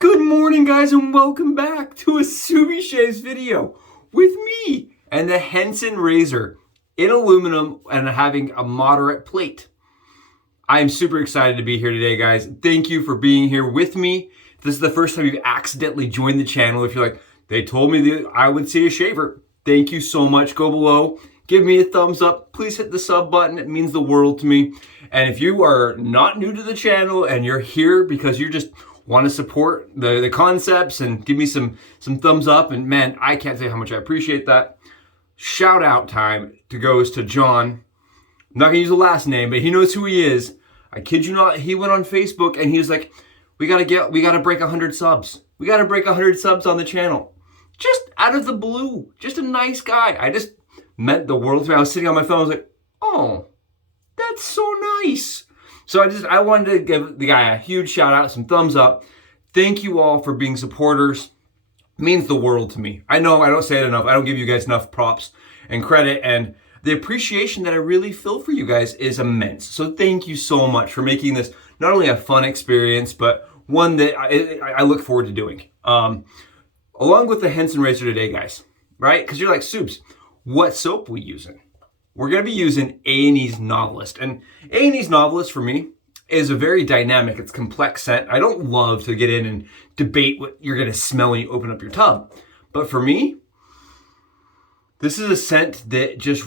Good morning, guys, and welcome back to a HEADSHAVE video with me and the HENSON razor in aluminum and having a moderate plate. I am super excited to be here today, guys. Thank you for being here with me. If this is the first time you've accidentally joined the channel, if you're like, they told me that I would see a shaver, thank you so much. Go below, give me a thumbs up. Please hit the sub button. It means the world to me. And if you are not new to the channel and you're here because you're just want to support the concepts and give me some thumbs up, and man, I can't say how much I appreciate that. Shout out time goes to John. I'm not gonna use the last name, but he knows who he is. I kid you not, he went on Facebook and he was like, we gotta break 100 subs. We gotta break 100 subs on the channel. Just out of the blue, just a nice guy. I just meant the world to me. I was sitting on my phone, I was like, oh, that's so nice. So I wanted to give the guy a huge shout out, some thumbs up. Thank you all for being supporters. It means the world to me. I know I don't say it enough. I don't give you guys enough props and credit, and the appreciation that I really feel for you guys is immense. So thank you so much for making this not only a fun experience, but one that I look forward to doing. Along with the HENSON razor today, guys, right? Because you're like, Soups, what soap we using? We're going to be using A&E's Novelist. And A&E's Novelist, for me, is a very dynamic, it's complex scent. I don't love to get in and debate what you're going to smell when you open up your tub. But for me, this is a scent that just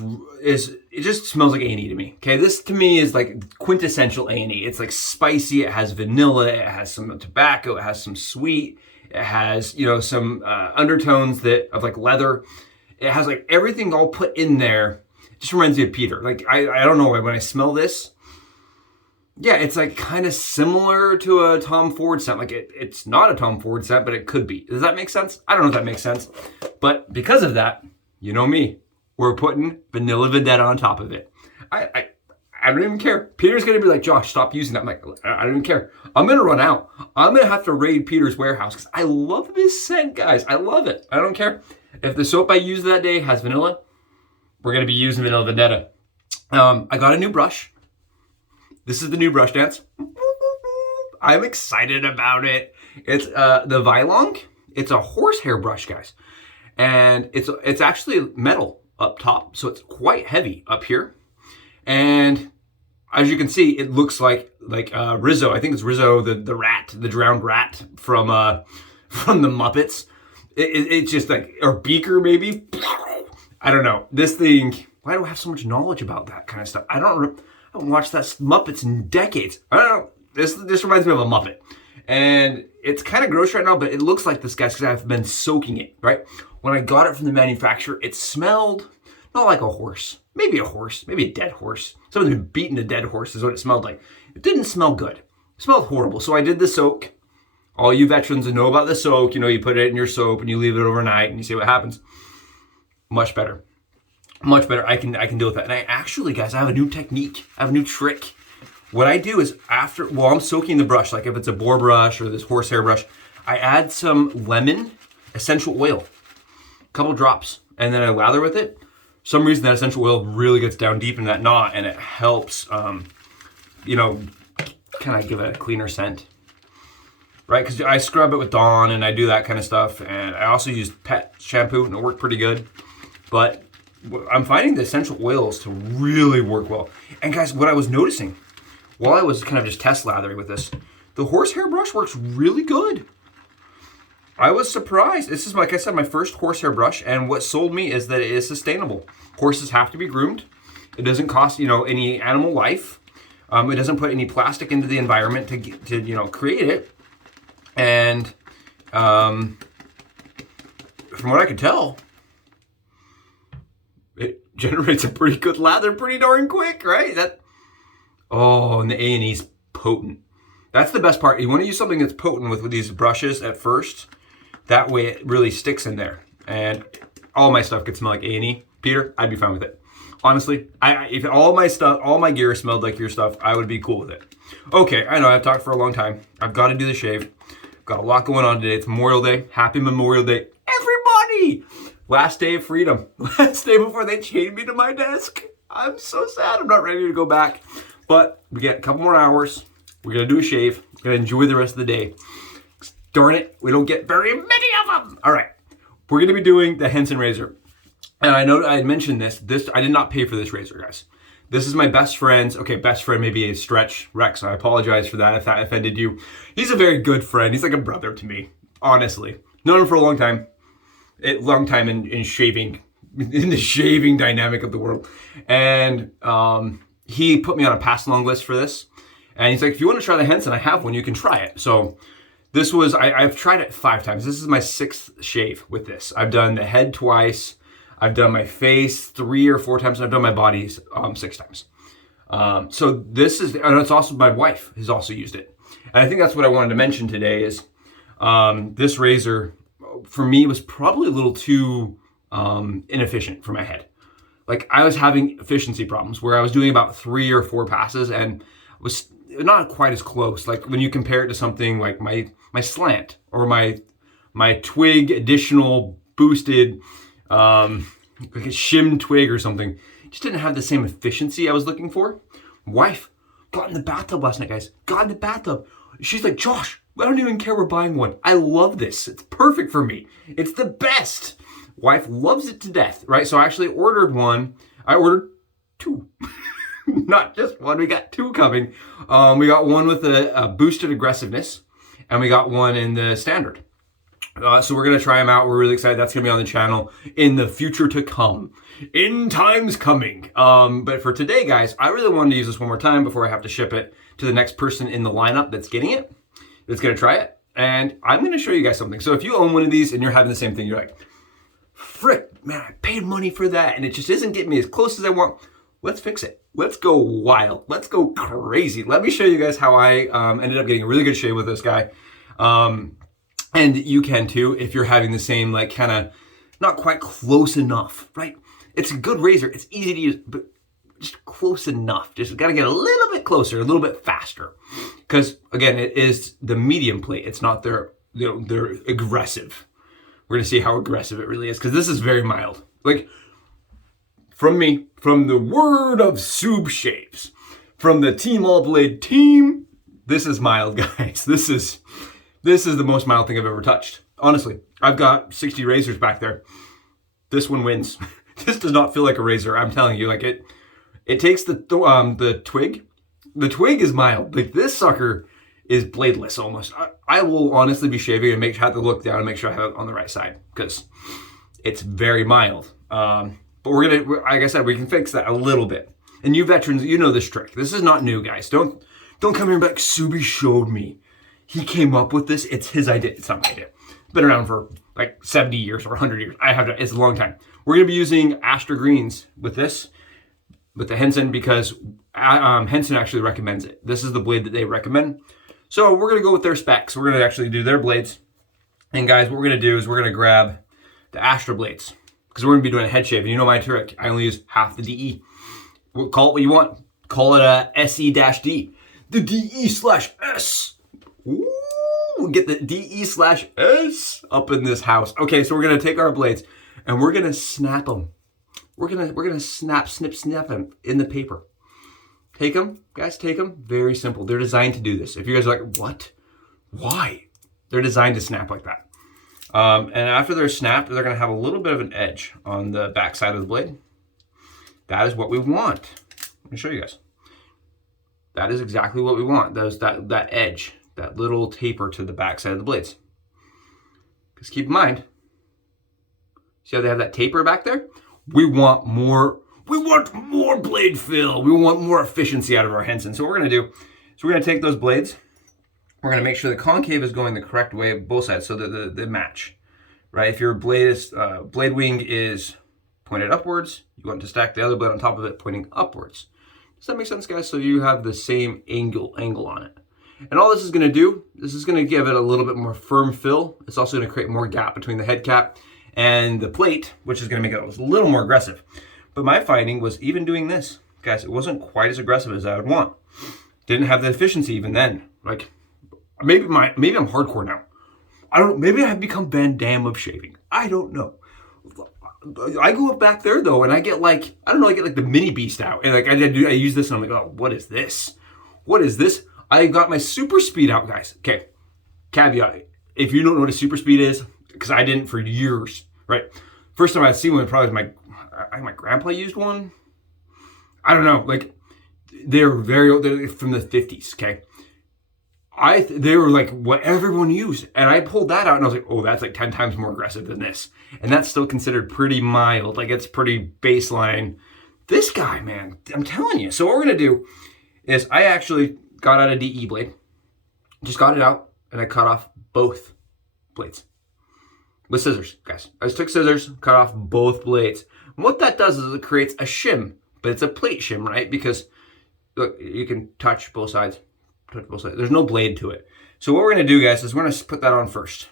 smells like A&E to me. Okay, this to me is like quintessential A&E. It's like spicy, it has vanilla, it has some tobacco, it has some sweet, it has, you know, some undertones of like leather. It has like everything all put in there. Just reminds me of Peter. Like, I don't know, when I smell this, yeah, it's like kind of similar to a Tom Ford scent. Like it's not a Tom Ford scent, but it could be. Does that make sense? I don't know if that makes sense. But because of that, you know me, we're putting vanilla Vendetta on top of it. I don't even care. Peter's gonna be like, Josh, stop using that. I'm like, I don't even care. I'm gonna run out. I'm gonna have to raid Peter's warehouse because I love this scent, guys. I love it. I don't care. If the soap I use that day has vanilla, we're going to be using vanilla Vendetta. I got a new brush. This is the new brush dance. I'm excited about it. It's the VIE. It's a horsehair brush, guys. And it's actually metal up top, so it's quite heavy up here. And as you can see, it looks like Rizzo. I think it's Rizzo, the rat, the drowned rat from the Muppets. It's just like, or Beaker maybe. I don't know. This thing, why do I have so much knowledge about that kind of stuff? I haven't watched that Muppets in decades. I don't know. This reminds me of a Muppet. And it's kind of gross right now, but it looks like this, guys, because I've been soaking it, right? When I got it from the manufacturer, it smelled not like a horse. Maybe a horse. Maybe a dead horse. Someone's been beating a dead horse is what it smelled like. It didn't smell good. It smelled horrible. So I did the soak. All you veterans that know about the soak, you know, you put it in your soap and you leave it overnight and you see what happens. Much better. Much better. I can deal with that. And I actually, guys, I have a new technique. I have a new trick. What I do is while I'm soaking the brush, like if it's a boar brush or this horsehair brush, I add some lemon essential oil, a couple drops, and then I lather with it. For some reason that essential oil really gets down deep in that knot and it helps, you know, kind of give it a cleaner scent. Right, because I scrub it with Dawn and I do that kind of stuff. And I also use pet shampoo and it worked pretty good. But I'm finding the essential oils to really work well. And guys, what I was noticing while I was kind of just test lathering with this, the horsehair brush works really good. I was surprised. This is, like I said, my first horsehair brush. And what sold me is that it is sustainable. Horses have to be groomed. It doesn't cost, you know, any animal life. It doesn't put any plastic into the environment to you know, create it. And from what I could tell, it generates a pretty good lather pretty darn quick, right? And the A&E's potent. That's the best part. You want to use something that's potent with these brushes at first. That way it really sticks in there. And all my stuff could smell like A&E. Peter, I'd be fine with it. Honestly, if all my gear smelled like your stuff, I would be cool with it. Okay, I know I've talked for a long time. I've got to do the shave. Got a lot going on today. It's Memorial Day. Happy Memorial Day, everybody! Last day of freedom. Last day before they chained me to my desk. I'm so sad. I'm not ready to go back. But we get a couple more hours. We're going to do a shave. We're going to enjoy the rest of the day. Darn it, we don't get very many of them. All right, we're going to be doing the Henson razor. And I know I had mentioned this. I did not pay for this razor, guys. This is my best friend's. Okay, best friend may be a stretch, Rex. I apologize for that if that offended you. He's a very good friend. He's like a brother to me, honestly. Known him for a long time. Long time in shaving, in the shaving dynamic of the world. And he put me on a pass along list for this. And he's like, if you want to try the Henson, I have one. You can try it. So this was, I've tried it 5 times. This is my 6th shave with this. I've done the head twice. I've done my face 3 or 4 times. And I've done my body 6 times. So this is, and it's also, my wife has also used it. And I think that's what I wanted to mention today is this razor, for me, was probably a little too inefficient for my head. Like I was having efficiency problems where I was doing about 3 or 4 passes and was not quite as close. Like when you compare it to something like my slant or my twig additional boosted, like a shim twig or something, just didn't have the same efficiency I was looking for. Wife got in the bathtub last night, guys. Got in the bathtub. She's like, Josh, I don't even care we're buying one. I love this. It's perfect for me. It's the best. Wife loves it to death, right? So I actually ordered one. I ordered 2. Not just one, we got 2 coming. We got one with a boosted aggressiveness, and we got one in the standard. So we're going to try them out. We're really excited. That's going to be on the channel in the future to come. In times coming. But for today, guys, I really wanted to use this one more time before I have to ship it to the next person in the lineup that's getting it, that's going to try it. And I'm going to show you guys something. So if you own one of these and you're having the same thing, you're like, frick, man, I paid money for that, and it just isn't getting me as close as I want. Let's fix it. Let's go wild. Let's go crazy. Let me show you guys how I ended up getting a really good shave with this guy. And you can too if you're having the same, like, kind of not quite close enough, right? It's a good razor. It's easy to use, but just close enough. Just got to get a little bit closer, a little bit faster. Because, again, it is the medium plate. It's not their aggressive. We're going to see how aggressive it really is, because this is very mild. Like, from me, from the word of Sub Shaves, from the Team All Blade team, this is mild, guys. This is the most mild thing I've ever touched. Honestly, I've got 60 razors back there. This one wins. This does not feel like a razor. I'm telling you, like it takes the twig. The twig is mild. Like this sucker is bladeless almost. I will honestly be shaving and have to look down and make sure I have it on the right side because it's very mild. But we're gonna, like I said, we can fix that a little bit. And you veterans, you know this trick. This is not new, guys. Don't come here and be like, Subi showed me. He came up with this. It's his idea. It's not my idea. It's been around for like 70 years or 100 years. It's a long time. We're gonna be using Astra greens with this, with the Henson, because Henson actually recommends it. This is the blade that they recommend. So we're gonna go with their specs. We're gonna actually do their blades. And guys, what we're gonna do is we're gonna grab the Astra blades because we're gonna be doing a head shave. And you know my trick, I only use half the DE. We'll call it what you want. Call it a SE-D. The DE/S. Ooh, we'll get the DE/S up in this house. Okay, so we're gonna take our blades and we're gonna snap them. We're gonna snap them in the paper. Take them, guys, take them. Very simple. They're designed to do this. If you guys are like, what? Why? They're designed to snap like that. And after they're snapped, they're gonna have a little bit of an edge on the back side of the blade. That is what we want. Let me show you guys. That is exactly what we want. That edge, that little taper to the back side of the blades. Just keep in mind, see how they have that taper back there? We want more blade fill. We want more efficiency out of our Henson. So what we're gonna do is we're gonna take those blades. We're gonna make sure the concave is going the correct way both sides so that they match, right? If your blade wing is pointed upwards, you want to stack the other blade on top of it pointing upwards. Does that make sense, guys? So you have the same angle on it. And all this is gonna do, this is gonna give it a little bit more firm fill. It's also gonna create more gap between the head cap and the plate, which is gonna make it a little more aggressive. But my finding was even doing this, guys, it wasn't quite as aggressive as I would want. Didn't have the efficiency even then. Like, maybe I'm hardcore now. I don't know, maybe I've become Van Damme of shaving. I don't know. I go up back there though, and I get like, I don't know, I get like the mini beast out, and like I use this, and I'm like, oh, what is this? What is this? I got my super speed out, guys. Okay, caveat: if you don't know what a super speed is, because I didn't for years, right? First time I'd seen one probably was my grandpa used one. I don't know, like they're very old, they're from the 50s, okay? They were like what everyone used, and I pulled that out and I was like, oh, that's like 10 times more aggressive than this. And that's still considered pretty mild, like it's pretty baseline. This guy, man, I'm telling you. So what we're gonna do is I actually got out a DE blade, just got it out, and I cut off both blades with scissors, guys. I just took scissors, cut off both blades. And what that does is it creates a shim, but it's a plate shim, right? Because look, you can touch both sides. There's no blade to it. So what we're gonna do, guys, is we're gonna put that on first.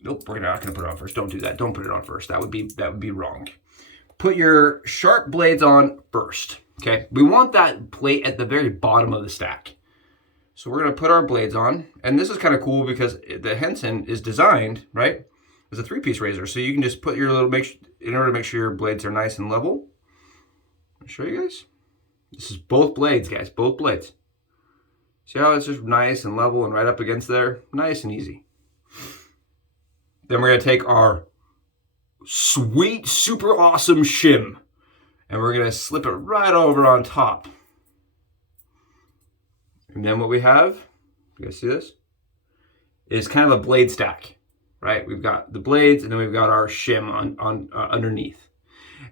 Nope, we're not gonna put it on first. Don't do that. Don't put it on first. That would be wrong. Put your sharp blades on first. Okay. We want that plate at the very bottom of the stack. So we're gonna put our blades on, and this is kind of cool because the Henson is designed, right, as a 3-piece razor. So you can just put your little in order to make sure your blades are nice and level. I'll show you guys. This is both blades, guys, both blades. See how it's just nice and level and right up against there? Nice and easy. Then we're gonna take our sweet, super awesome shim, and we're gonna slip it right over on top. And then what we have, you guys see this? Is kind of a blade stack, right? We've got the blades and then we've got our shim on underneath.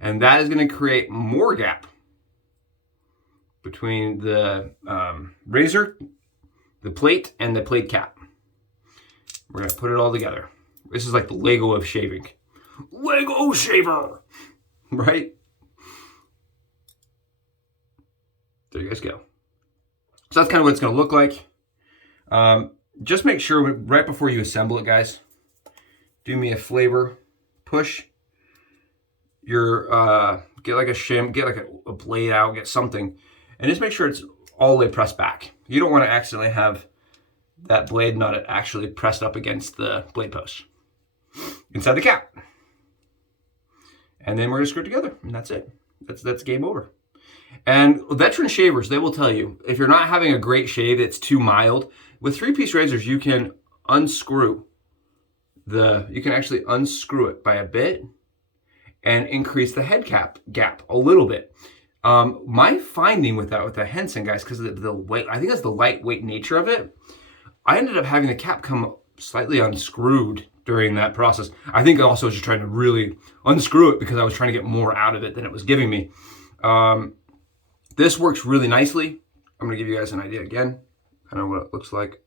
And that is gonna create more gap between the razor, the plate, and the plate cap. We're gonna put it all together. This is like the Lego of shaving. Lego shaver, right? There you guys go. So that's kind of what it's gonna look like. Just make sure right before you assemble it, guys, do me a favor, push your, get like a shim, get like a blade out, get something, and just make sure it's all the way pressed back. You don't want to accidentally have that blade not actually pressed up against the blade post inside the cap. And then we're gonna screw it together, and that's it. That's game over. And veteran shavers, they will tell you, if you're not having a great shave, it's too mild, with 3-piece razors, you can unscrew you can actually unscrew it by a bit and increase the head cap gap a little bit. My finding with that, with the Henson, guys, because of the weight, I think that's the lightweight nature of it, I ended up having the cap come slightly unscrewed during that process. I think also I was just trying to really unscrew it because I was trying to get more out of it than it was giving me. This works really nicely. I'm gonna give you guys an idea again, kind of what it looks like.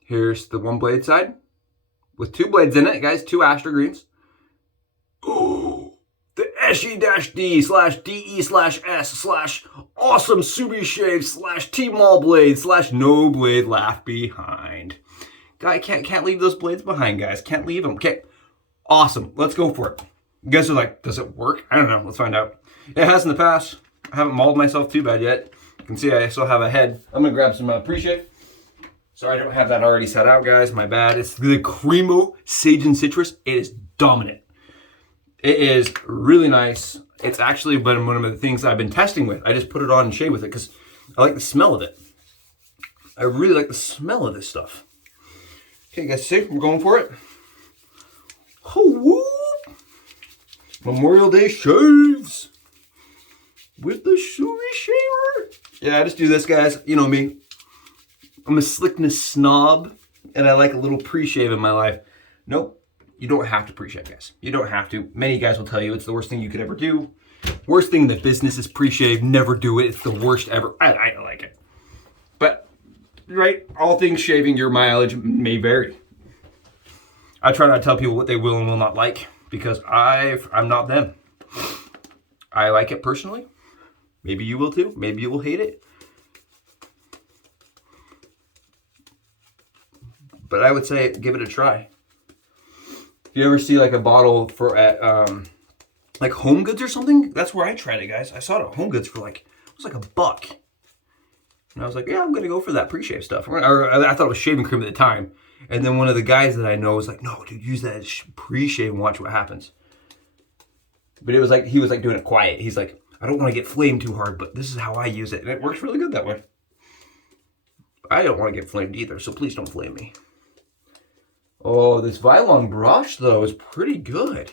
Here's the one blade side with 2 blades in it, guys, 2 Astra greens. Oh, the SHE-D/DE/S/awesome Subi shave /T-mall blade /no blade laugh behind. Guy can't leave those blades behind, guys. Can't leave them. Okay, awesome. Let's go for it. You guys are like, does it work? I don't know. Let's find out. It has in the past. I haven't mauled myself too bad yet. You can see I still have a head. I'm gonna grab some pre-shave. Sorry, I don't have that already set out, guys. My bad. It's the CREMO Sage and Citrus. It is dominant. It is really nice. It's actually been one of the things I've been testing with. I just put it on and shave with it because I like the smell of it. I really like the smell of this stuff. Okay, guys, see, we're going for it. Oh, Memorial Day shaves with the Subi shaver. Yeah, I just do this, guys. You know me. I'm a slickness snob, and I like a little pre-shave in my life. Nope, you don't have to pre-shave, guys. You don't have to. Many guys will tell you it's the worst thing you could ever do. Worst thing in the business is pre-shave. Never do it. It's the worst ever. I don't like it. But, right, all things shaving, your mileage may vary. I try not to tell people what they will and will not like because I'm not them. I like it personally. Maybe you will too. Maybe you will hate it. But I would say give it a try. If you ever see like a bottle for at like Home Goods or something, that's where I tried it, guys. I saw it at Home Goods for like, it was like $1. And I was like, yeah, I'm gonna go for that pre-shave stuff. Or I thought it was shaving cream at the time. And then one of the guys that I know was like, no, dude, use that pre-shave and watch what happens. But it was like, he was like doing it quiet. He's like, I don't want to get flamed too hard, but this is how I use it. And it works really good that way. I don't want to get flamed either, so please don't flame me. Oh, this VIE brush, though, is pretty good.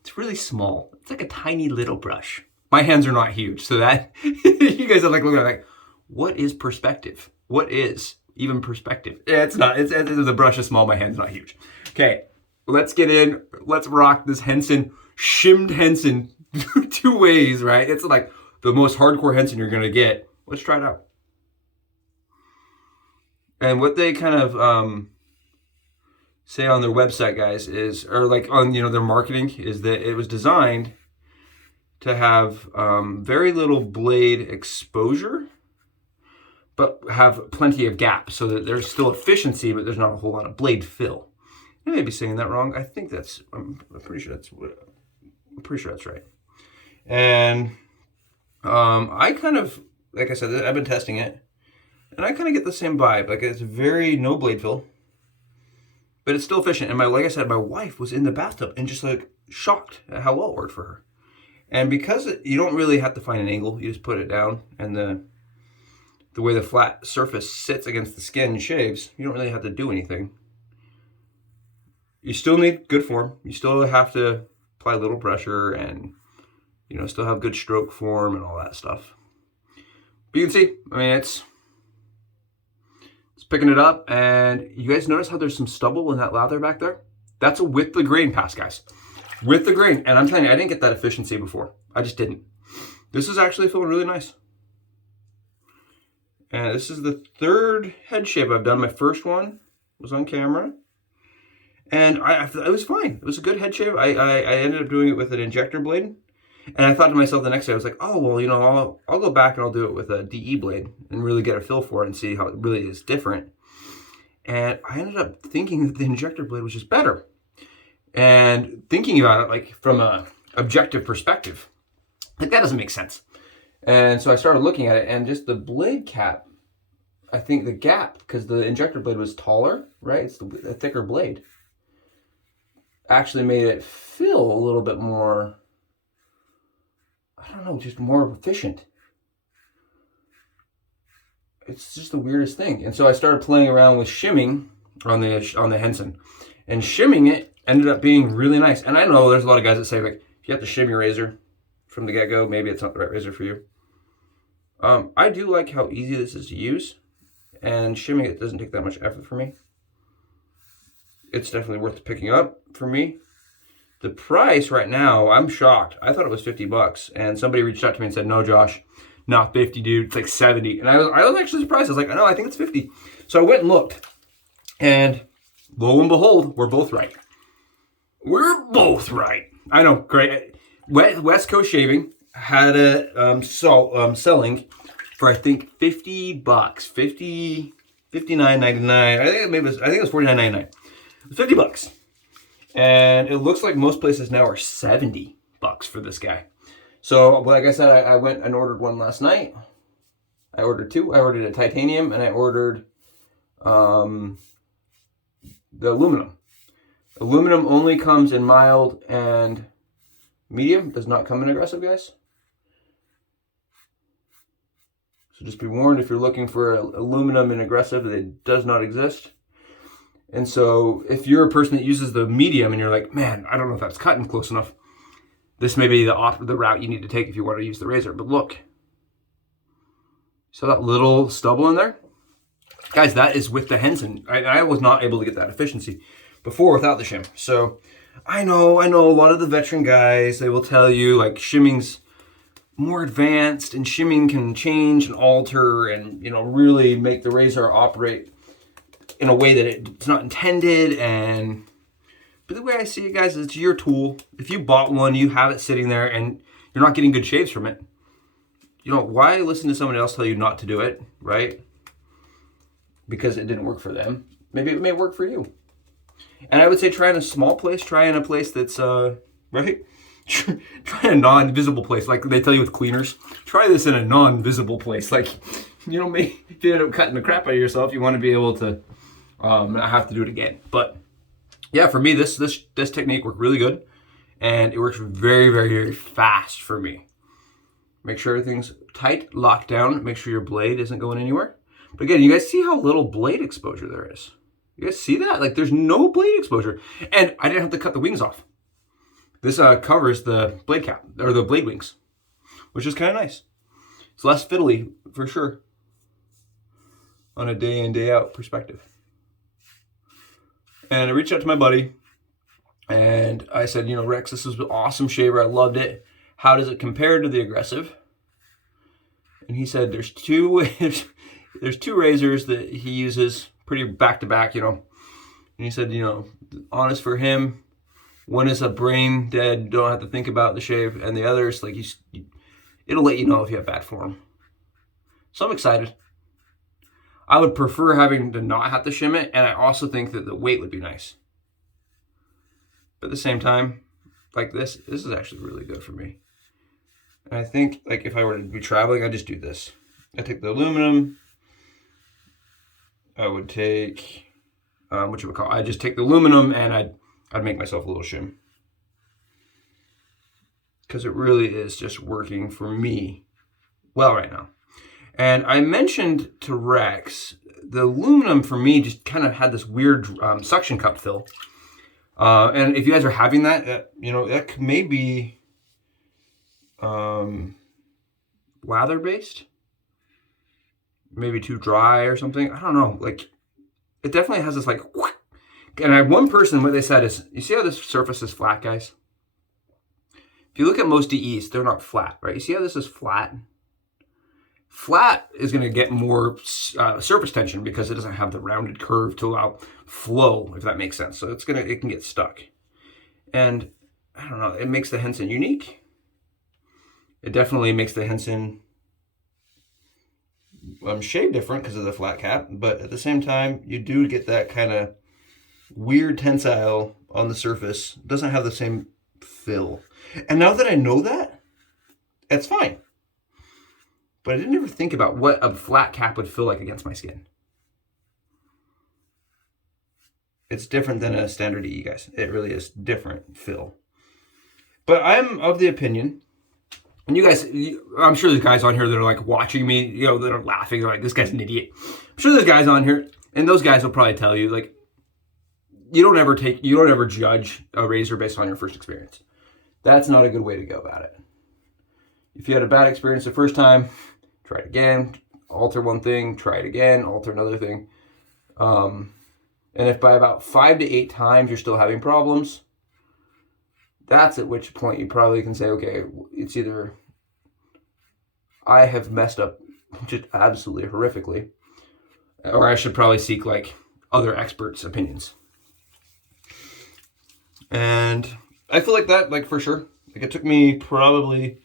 It's really small. It's like a tiny little brush. My hands are not huge, so that you guys are like looking at like, what is perspective? What is even perspective? Yeah, it's not. It's the brush is small. My hand's not huge. Okay, let's get in. Let's rock this Henson, shimmed Henson 2 ways, right? It's like the most hardcore Henson you're gonna get. Let's try it out. And what they kind of say on their website, guys, is, or like on, you know, their marketing, is that it was designed to have very little blade exposure, but have plenty of gap, so that there's still efficiency, but there's not a whole lot of blade fill. I may be saying that wrong. I think that's, I'm pretty sure that's right. And I kind of, like I said, I've been testing it, and I kind of get the same vibe. Like, it's very no blade fill, but it's still efficient. And like I said, my wife was in the bathtub and just like shocked at how well it worked for her. And because you don't really have to find an angle, you just put it down, and the way the flat surface sits against the skin and shaves, you don't really have to do anything. You still need good form. You still have to apply a little pressure and, you know, still have good stroke form and all that stuff. But you can see, I mean, it's picking it up, and you guys notice how there's some stubble in that lather back there? That's a with the grain pass, guys. With the grain. And I'm telling you, I didn't get that efficiency before. I just didn't. This is actually feeling really nice. And this is the 3rd head shave I've done. My first one was on camera, and it was fine. It was a good head shave. I ended up doing it with an injector blade, and I thought to myself the next day, I was like, oh, well, you know, I'll go back and I'll do it with a DE blade and really get a feel for it and see how it really is different. And I ended up thinking that the injector blade was just better. And thinking about it, like, from a objective perspective, like, that doesn't make sense. And so I started looking at it, and just the blade cap, I think the gap, because the injector blade was taller, right? It's a thicker blade, actually made it feel a little bit more, I don't know, just more efficient. It's just the weirdest thing. And so I started playing around with shimming on the Henson, and shimming it ended up being really nice. And I know there's a lot of guys that say, like, if you have to shim your razor from the get-go, maybe it's not the right razor for you. I do like how easy this is to use, and shimming it doesn't take that much effort for me. It's definitely worth picking up for me. The price right now, I'm shocked. I thought it was $50, and somebody reached out to me and said, no, Josh, not 50, dude. It's like 70. And I was actually surprised. I was like, no, I think it's 50. So I went and looked, and lo and behold, we're both right. We're both right. I know, great. West Coast Shaving had a selling for, I think, $50, $59.99. I think it was $49.99. It was $50, and it looks like most places now are $70 for this guy. So, like I said, I went and ordered one last night. I ordered 2. I ordered a titanium, and I ordered the aluminum. Aluminum only comes in mild and medium. Does not come in aggressive, guys. So just be warned, if you're looking for aluminum in aggressive, it does not exist. And so if you're a person that uses the medium and you're like, man, I don't know if that's cutting close enough, this may be the route you need to take if you want to use the razor. But look, so that little stubble in there? Guys, that is with the Henson. I was not able to get that efficiency before without the shim. So I know a lot of the veteran guys, they will tell you, like, shimming's more advanced, and shimming can change and alter and, you know, really make the razor operate in a way that it's not intended. But the way I see it, guys, is it's your tool. If you bought one, you have it sitting there, and you're not getting good shaves from it, you know, why listen to someone else tell you not to do it, right? Because it didn't work for them. Maybe it may work for you. And I would say try in a small place, try in a place that's, right? Try in a non-visible place, like they tell you with cleaners. Try this in a non-visible place. Like, you know, maybe if you end up cutting the crap out of yourself, you want to be able to not have to do it again. But yeah, for me, this technique worked really good, and it works very, very, very fast for me. Make sure everything's tight, locked down. Make sure your blade isn't going anywhere. But again, you guys see how little blade exposure there is. You guys see that? Like, there's no blade exposure. And I didn't have to cut the wings off. This covers the blade cap, or the blade wings, which is kind of nice. It's less fiddly, for sure, on a day in, day out perspective. And I reached out to my buddy, and I said, you know, Rex, this is an awesome shaver. I loved it. How does it compare to the Aggressive? And he said there's two razors that he uses pretty back-to-back, you know. And he said, you know, honest for him, one is a brain dead, don't have to think about the shave, and the other is like, it'll let you know if you have bad form. So I'm excited. I would prefer having to not have to shim it, and I also think that the weight would be nice. But at the same time, like this is actually really good for me. And I think, like, if I were to be traveling, I'd just do this. I take the aluminum. I would take, I'd just take the aluminum and I'd make myself a little shim. Because it really is just working for me well right now. And I mentioned to Rex, the aluminum for me just kind of had this weird suction cup fill. And if you guys are having that, you know, that may be lather based. Maybe too dry or something. I don't know. Like, it definitely has this like, and I had one person, what they said is, you see how this surface is flat, guys? If you look at most DEs, they're not flat, right? You see how this is flat? Flat is going to get more surface tension because it doesn't have the rounded curve to allow flow, if that makes sense. So it can get stuck. And I don't know, it makes the Henson unique. It definitely makes the Henson shade different because of the flat cap, but at the same time, you do get that kind of weird tensile on the surface. It doesn't have the same fill. And now that I know that, it's fine. But I didn't ever think about what a flat cap would feel like against my skin. It's different than a standard DE, guys. It really is different fill. But I'm of the opinion, and you guys, I'm sure there's guys on here that are like watching me, you know, that are laughing, they're like, this guy's an idiot. I'm sure there's guys on here, and those guys will probably tell you, like, you don't ever judge a razor based on your first experience. That's not a good way to go about it. If you had a bad experience the first time, try it again, alter one thing, try it again, alter another thing. And if by about 5 to 8 times you're still having problems, that's at which point you probably can say, okay, it's either I have messed up just absolutely horrifically, or I should probably seek like other experts' opinions. And I feel like that, like for sure. Like it took me probably,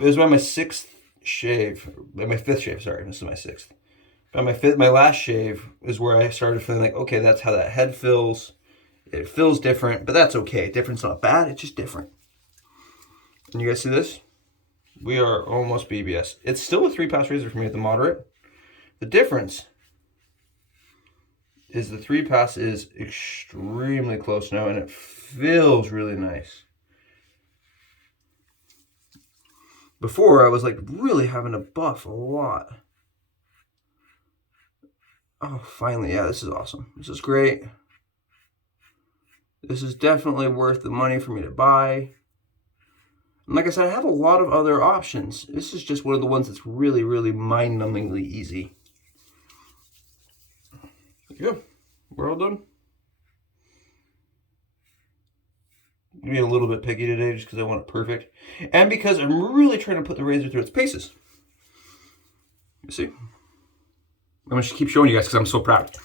it was by my 6th shave, by my 5th shave, sorry, this is my 6th. By my last shave is where I started feeling like, okay, that's how that head feels. It feels different, but that's okay. Different's not bad, it's just different. And you guys see this? We are almost BBS. It's still a 3-pass razor for me at the moderate. The difference is the 3-pass is extremely close now, and it feels really nice. Before, I was like really having to buff a lot. Oh, finally, yeah, this is awesome. This is great. This is definitely worth the money for me to buy. And like I said, I have a lot of other options. This is just one of the ones that's really, really mind-numbingly easy. There you go. We're all done. I'm being a little bit picky today just because I want it perfect. And because I'm really trying to put the razor through its paces. You see? I'm going to keep showing you guys because I'm so proud.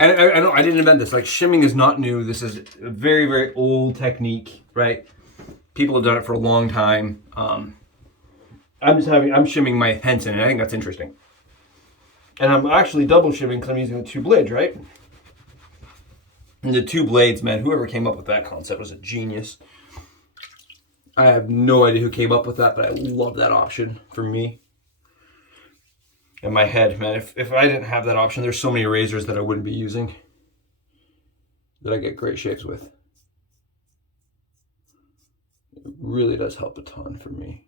And I know I didn't invent this. Like, shimming is not new. This is a very, very old technique, right? People have done it for a long time. I'm shimming my Henson, and I think that's interesting. And I'm actually double shimming because I'm using the 2 blades, right? And the 2 blades, man, whoever came up with that concept was a genius. I have no idea who came up with that, but I love that option for me. In my head, man, if I didn't have that option, there's so many razors that I wouldn't be using that I get great shaves with. It really does help a ton for me.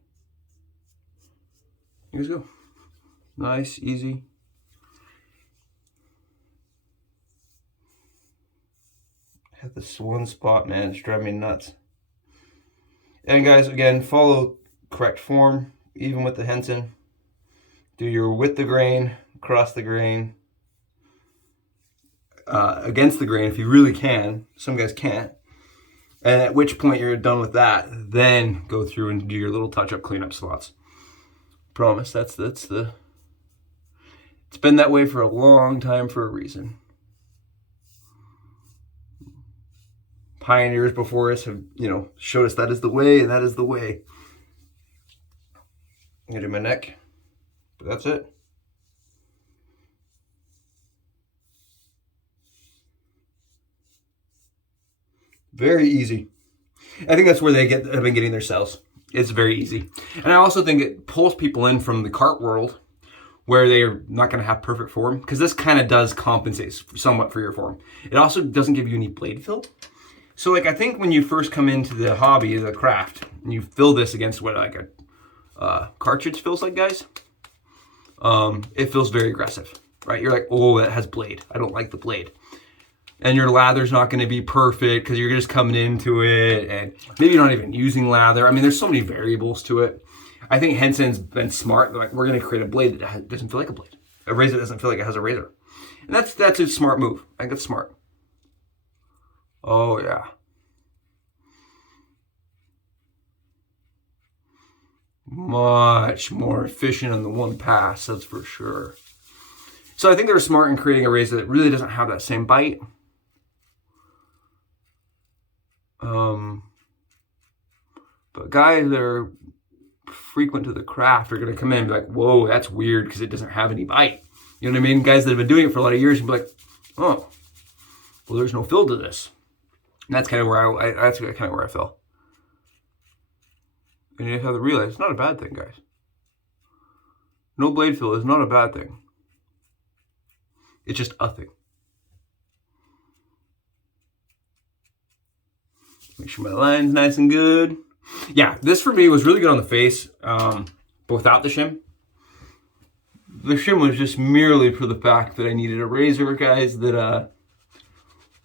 Here we go. Nice, easy. At this one spot, man, it's driving me nuts. And guys, again, follow correct form, even with the Henson. Do your with the grain, across the grain, against the grain if you really can. Some guys can't. And at which point you're done with that, then go through and do your little touch-up cleanup slots. Promise, that's the... It's been that way for a long time for a reason. Pioneers before us have, showed us that is the way, and that is the way. I'm gonna do my neck, but that's it. Very easy. I think that's where have been getting their sales. It's very easy. And I also think it pulls people in from the cart world where they're not going to have perfect form, because this kind of does compensate somewhat for your form. It also doesn't give you any blade fill. So like, I think when you first come into the hobby as a craft, and you fill this against what like a cartridge feels like, guys, it feels very aggressive, right? You're like, oh, that has blade. I don't like the blade. And your lather's not going to be perfect because you're just coming into it, and maybe you're not even using lather. I mean, there's so many variables to it. I think Henson's been smart. They're like, we're going to create a blade that doesn't feel like a blade. A razor doesn't feel like it has a razor. And that's a smart move. I think it's smart. Oh, yeah. Much more efficient on the one pass, that's for sure. So I think they're smart in creating a razor that really doesn't have that same bite. But guys that are frequent to the craft are going to come in and be like, whoa, that's weird because it doesn't have any bite. You know what I mean? Guys that have been doing it for a lot of years will be like, oh, well, there's no fill to this. And that's kind of where that's kind of where I fell. And you have to realize it's not a bad thing, guys. No blade fill is not a bad thing. It's just a thing. Make sure my line's nice and good. Yeah, this for me was really good on the face, but without the shim. The shim was just merely for the fact that I needed a razor, guys, that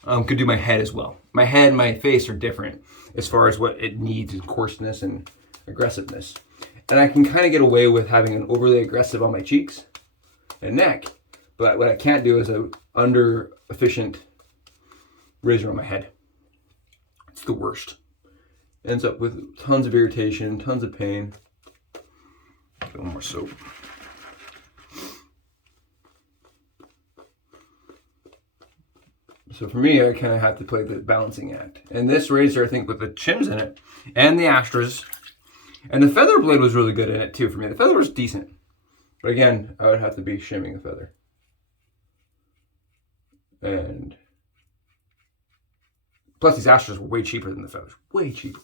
could do my head as well. My head and my face are different as far as what it needs in coarseness and aggressiveness. And I can kind of get away with having an overly aggressive on my cheeks and neck, but what I can't do is an under efficient razor on my head. It's the worst. Ends up with tons of irritation, tons of pain. Get a little more soap. So for me, I kind of have to play the balancing act. And this razor, I think, with the shims in it, and the ASTRAs, and the feather blade was really good in it too for me. The feather was decent. But again, I would have to be shimming the feather. And plus these ASTRAs were way cheaper than the feathers. Way cheaper.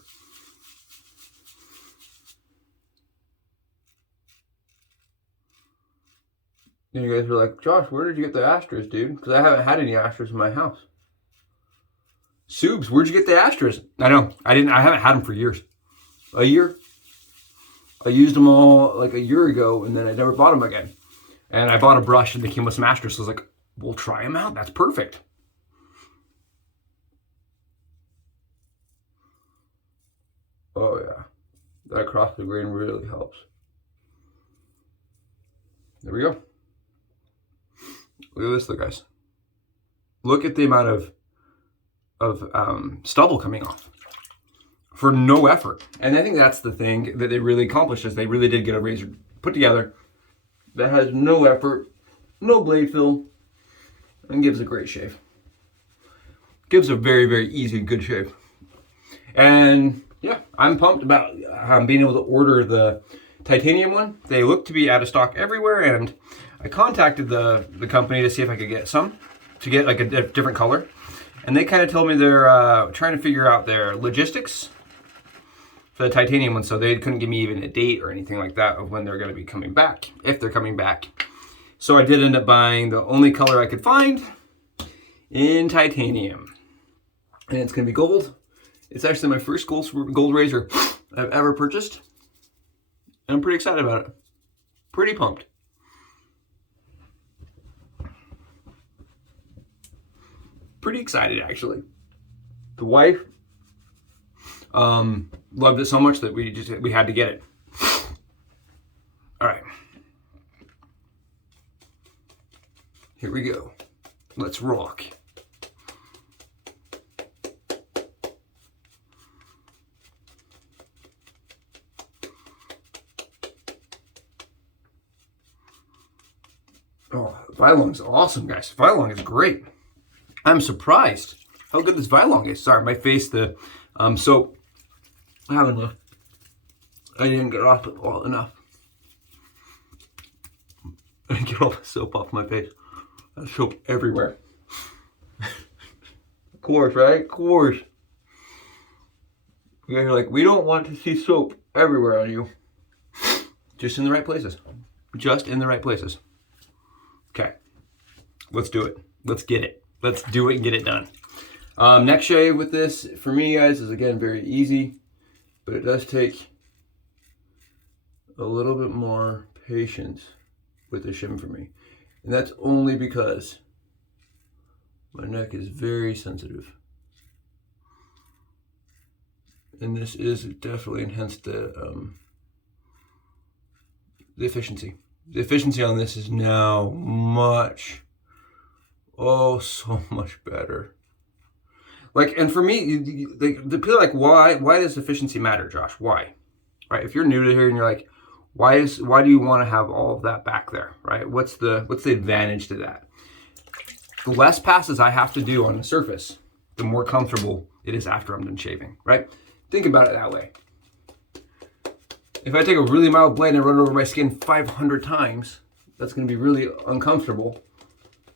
And you guys were like, Josh, where did you get the ASTRAs, dude? Because I haven't had any ASTRAs in my house. Subes, where'd you get the ASTRAs? I know, I haven't had them for years. A year. I used them all like a year ago, and then I never bought them again. And I bought a brush and they came with some ASTRAs, so I was like, we'll try them out. That's perfect. Oh yeah, that across the grain really helps. There we go. Look at this, though, guys. Look at the amount of stubble coming off for no effort. And I think that's the thing that they really accomplished, is they really did get a razor put together that has no effort, no blade fill, and gives a great shave. Gives a very, very easy, good shave. And yeah, I'm pumped about being able to order the titanium one. They look to be out of stock everywhere, and I contacted the company to see if I could get some, to get like a different color. And they kind of told me they're trying to figure out their logistics for the titanium one, so they couldn't give me even a date or anything like that of when they're going to be coming back, if they're coming back. So I did end up buying the only color I could find in titanium. And it's going to be gold. It's actually my first gold razor I've ever purchased. And I'm pretty excited about it. Pretty pumped. Pretty excited, actually. The wife loved it so much that we had to get it. All right. Here we go. Let's rock. Oh, Vilong is awesome, guys. Vilong is great. I'm surprised how good this Vilong is. Sorry, my face, the soap. I didn't get off it well enough. I didn't get all the soap off my face. There's soap everywhere. Of course, right? Of course. You're like, we don't want to see soap everywhere on you. Just in the right places. Just in the right places. Okay. Let's do it. Let's get it. Let's do it and get it done. Next shave with this, for me, guys, is again very easy. But it does take a little bit more patience with the shim for me. And that's only because my neck is very sensitive. And this is definitely enhanced the efficiency. The efficiency on this is now much, oh, so much better. Like, and for me, the people are like, why does efficiency matter, Josh? Why? Right? If you're new to here and you're like, why do you want to have all of that back there? Right? What's the advantage to that? The less passes I have to do on the surface, the more comfortable it is after I'm done shaving. Right? Think about it that way. If I take a really mild blade and run over my skin 500 times, that's going to be really uncomfortable.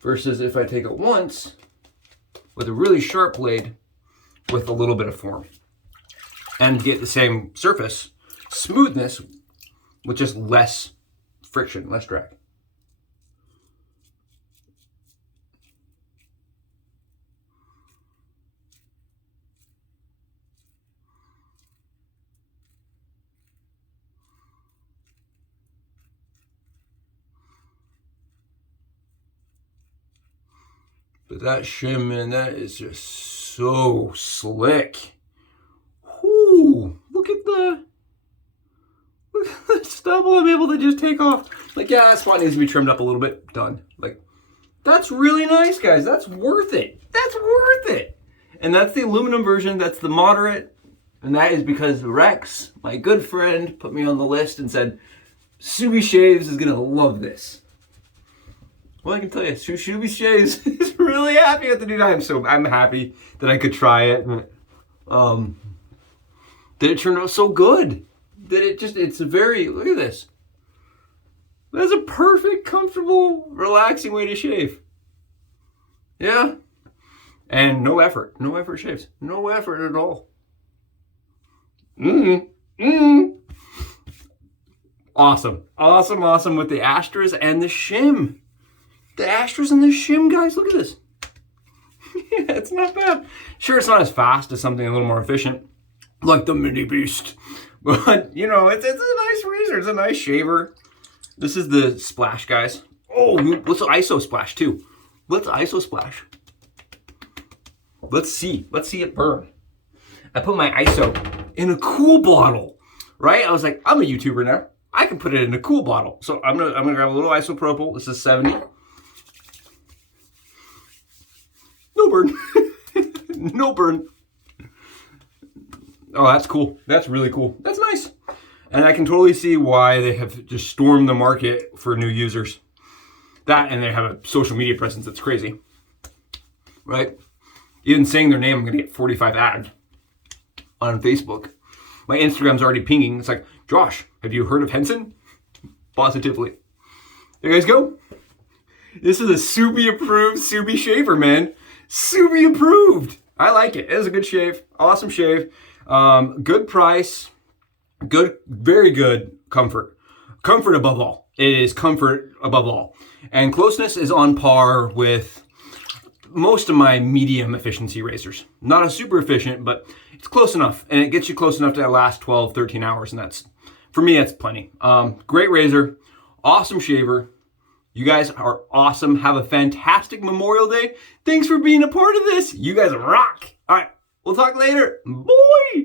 Versus if I take it once with a really sharp blade with a little bit of form and get the same surface smoothness with just less friction, less drag. But that shim, man, that is just so slick. Whoo, look at the stubble I'm able to just take off. Like, yeah, that spot needs to be trimmed up a little bit. Done. Like, that's really nice, guys. That's worth it. That's worth it. And that's the aluminum version. That's the moderate. And that is because Rex, my good friend, put me on the list and said, Subi Shaves is going to love this. Well, I can tell you, Subi Shaves is really happy with the new dye. I'm happy that I could try it. And, that it turned out so good. That it's a very, look at this. That's a perfect, comfortable, relaxing way to shave. Yeah. And no effort. No effort shaves. No effort at all. Awesome. Awesome, awesome with the Astras and the shim. The Astras and the shim, guys, look at this. Yeah, it's not bad. Sure, it's not as fast as something a little more efficient, like the Mini Beast. But, you know, it's a nice razor. It's a nice shaver. This is the splash, guys. Oh, let's ISO splash, too. Let's ISO splash. Let's see. Let's see it burn. I put my ISO in a cool bottle, right? I was like, I'm a YouTuber now. I can put it in a cool bottle. So I'm gonna grab a little isopropyl. This is 70. No burn. No burn. Oh, that's cool. That's really cool. That's nice. And I can totally see why they have just stormed the market for new users. That, and they have a social media presence that's crazy. Right? Even saying their name, I'm going to get 45 ads on Facebook. My Instagram's already pinging. It's like, Josh, have you heard of Henson? Positively. There you guys go. This is a Subi approved Subi shaver, man. Subi approved. I like it. It is a good shave. Awesome shave. Good price. Good, very good comfort. Comfort above all. It is comfort above all. And closeness is on par with most of my medium efficiency razors. Not a super efficient, but it's close enough. And it gets you close enough to last 12, 13 hours. And that's, for me, that's plenty. Great razor. Awesome shaver. You guys are awesome. Have a fantastic Memorial Day. Thanks for being a part of this. You guys rock. All right. We'll talk later. Bye!